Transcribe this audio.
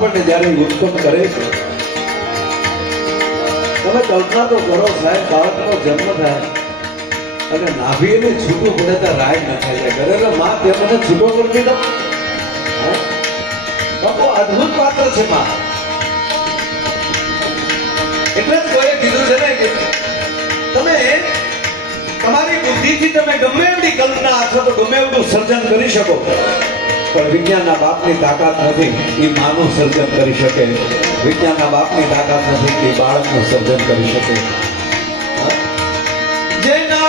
આપણને જ્યારે ઉત્પન્ન કરે છે, તમે કલ્પના તો કરો સાહેબ, બાળકનો જન્મ થાય અને નાભી એને છૂટું પડે તો રાય ન થાય કરે, એટલે માં તે મને છૂટો કરી દીધો. બહુ અદ્ભુત પાત્ર છે માં. એટલે જ કોઈએ કીધું છે ને કે તમે તમારી બુદ્ધિથી તમે ગમે એવડી કલ્પના અથવા તો ગમે એવડું સર્જન કરી શકો, પણ વિજ્ઞાનના બાપની તાકાત નથી એ માનું સર્જન કરી શકે. વિજ્ઞાનના બાપની તાકાત નથી એ બાળકનું સર્જન કરી શકે. જેના